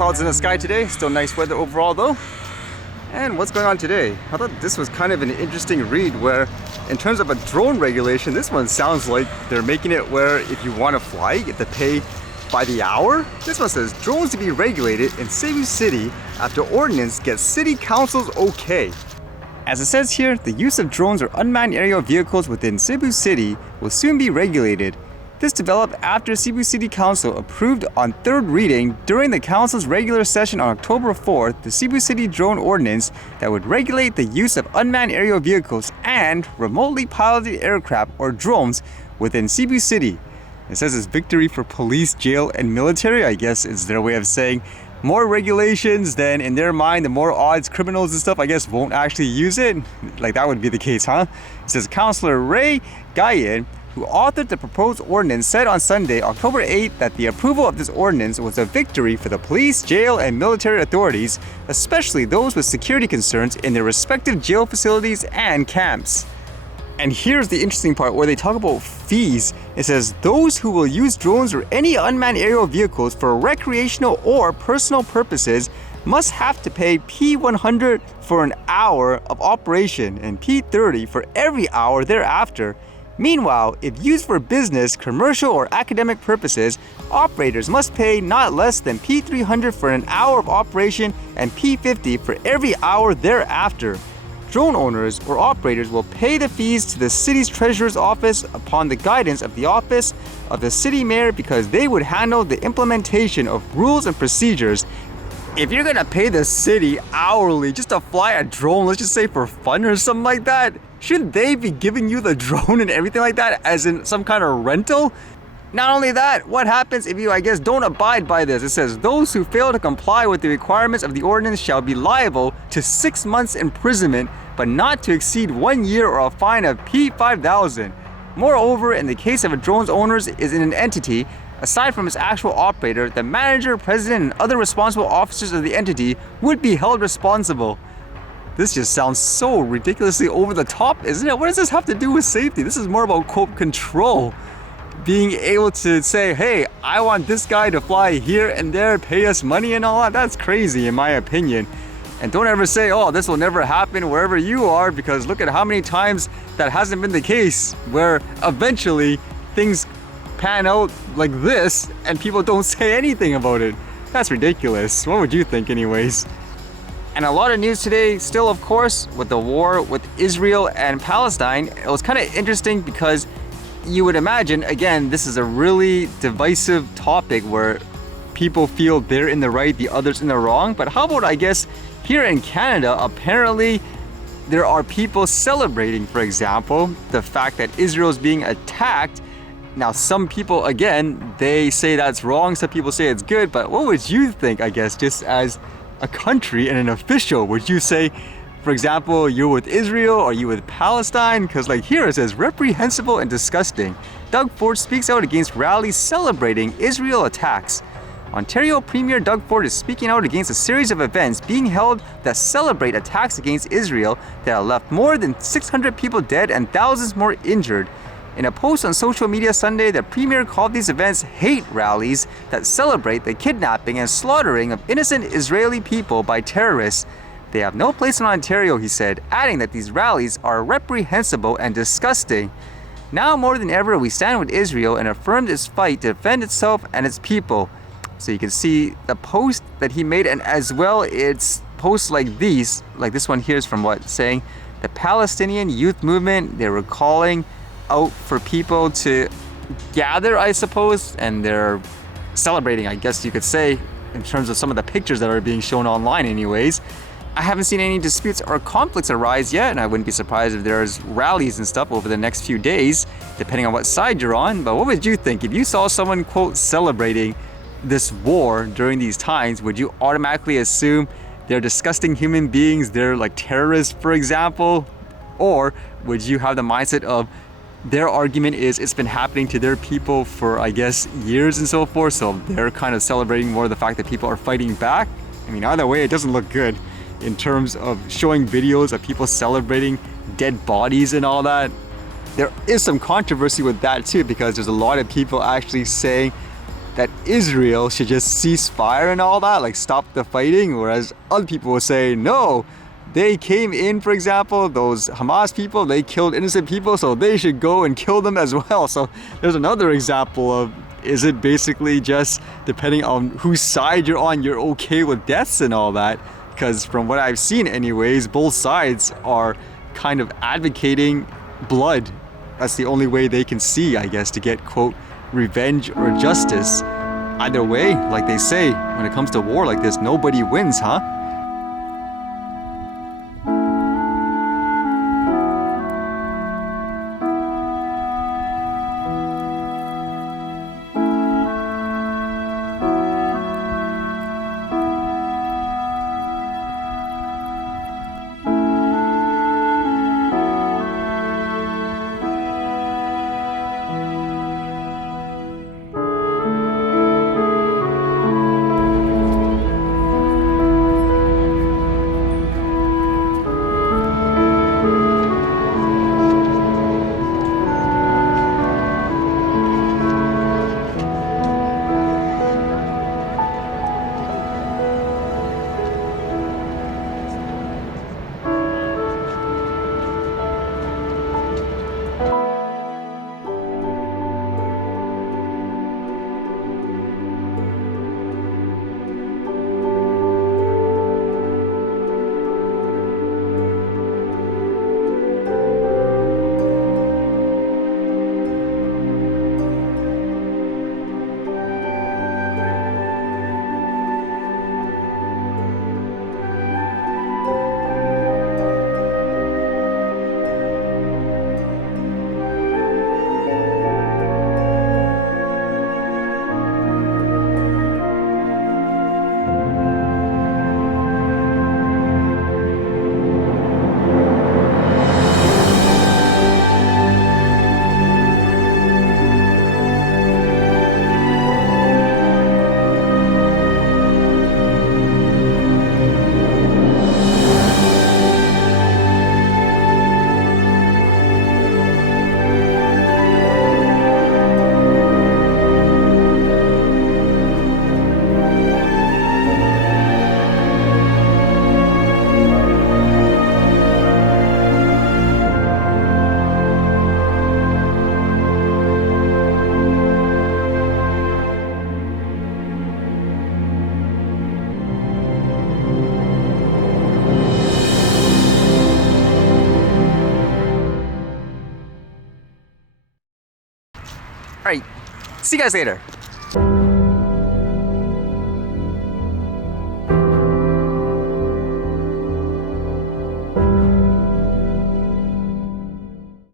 clouds in the sky today. Still nice weather overall though. And what's going on today? I thought this was kind of an interesting read where in terms of a drone regulation, this one sounds like they're making it where if you want to fly, you get to pay by the hour. This one says drones to be regulated in Cebu City after ordinance gets city council's okay. As it says here, the use of drones or unmanned aerial vehicles within Cebu City will soon be regulated. This developed after Cebu City Council approved on third reading during the council's regular session on October 4th the Cebu City Drone Ordinance that would regulate the use of unmanned aerial vehicles and remotely piloted aircraft or drones within Cebu City. It says it's victory for police, jail, and military. I guess it's their way of saying more regulations, then in their mind, the more odds criminals and stuff, I guess, won't actually use it. Like that would be the case, huh? It says Councillor Ray Gayen, who authored the proposed ordinance, said on Sunday, October 8th, that the approval of this ordinance was a victory for the police, jail, and military authorities, especially those with security concerns in their respective jail facilities and camps. And here's the interesting part where they talk about fees. It says those who will use drones or any unmanned aerial vehicles for recreational or personal purposes must have to pay P100 for an hour of operation and P30 for every hour thereafter. Meanwhile, if used for business, commercial, or academic purposes, operators must pay not less than P300 for an hour of operation and P50 for every hour thereafter. Drone owners or operators will pay the fees to the city's treasurer's office upon the guidance of the office of the city mayor because they would handle the implementation of rules and procedures. If you're gonna pay the city hourly just to fly a drone, let's just say for fun or something like that, shouldn't they be giving you the drone and everything like that as in some kind of rental? Not only that, what happens if you, don't abide by this? It says, those who fail to comply with the requirements of the ordinance shall be liable to 6 months imprisonment, but not to exceed 1 year or a fine of P5,000. Moreover, in the case of a drone's owners is in an entity, aside from its actual operator, the manager, president, and other responsible officers of the entity would be held responsible. This just sounds so ridiculously over the top, isn't it? What does this have to do with safety? This is more about, quote, control. Being able to say, hey, I want this guy to fly here and there, pay us money and all that. That's crazy in my opinion. And don't ever say, oh, this will never happen wherever you are, because look at how many times that hasn't been the case, where eventually things pan out like this and people don't say anything about it. That's ridiculous. What would you think anyways? And a lot of news today still, of course, with the war with Israel and Palestine. It was kind of interesting because you would imagine, again, this is a really divisive topic where people feel they're in the right, the others in the wrong. But how about, here in Canada, apparently there are people celebrating, for example, the fact that Israel is being attacked. Now, some people, again, they say that's wrong. Some people say it's good. But what would you think, just as a country and an official? Would you say, for example, you're with Israel or you with Palestine? Because here it says, reprehensible and disgusting. Doug Ford speaks out against rallies celebrating Israel attacks. Ontario Premier Doug Ford is speaking out against a series of events being held that celebrate attacks against Israel that have left more than 600 people dead and thousands more injured. In a post on social media Sunday, the Premier called these events hate rallies that celebrate the kidnapping and slaughtering of innocent Israeli people by terrorists. They have no place in Ontario, he said, adding that these rallies are reprehensible and disgusting. Now more than ever, we stand with Israel and affirm its fight to defend itself and its people. So you can see the post that he made, and as well, it's posts like these, like this one here is from saying the Palestinian youth movement, they were calling out for people to gather, I suppose, and they're celebrating, I guess you could say, in terms of some of the pictures that are being shown online anyways. I haven't seen any disputes or conflicts arise yet, and I wouldn't be surprised if there's rallies and stuff over the next few days, depending on what side you're on. But what would you think? If you saw someone, quote, celebrating this war during these times, would you automatically assume they're disgusting human beings, they're like terrorists, for example? Or would you have the mindset of their argument is it's been happening to their people for, years and so forth, so they're kind of celebrating more the fact that people are fighting back? Either way, it doesn't look good in terms of showing videos of people celebrating dead bodies and all that. There is some controversy with that too, because there's a lot of people actually saying that Israel should just cease fire and all that, like stop the fighting, whereas other people will say, no, they came in, for example, those Hamas people, they killed innocent people, so they should go and kill them as well. So there's another example of, is it basically just depending on whose side you're on, you're okay with deaths and all that? Because from what I've seen anyways, both sides are kind of advocating blood. That's the only way they can see, I guess, to get, quote, revenge or justice. Either way, like they say, when it comes to war like this, nobody wins, huh? Alright, see you guys later.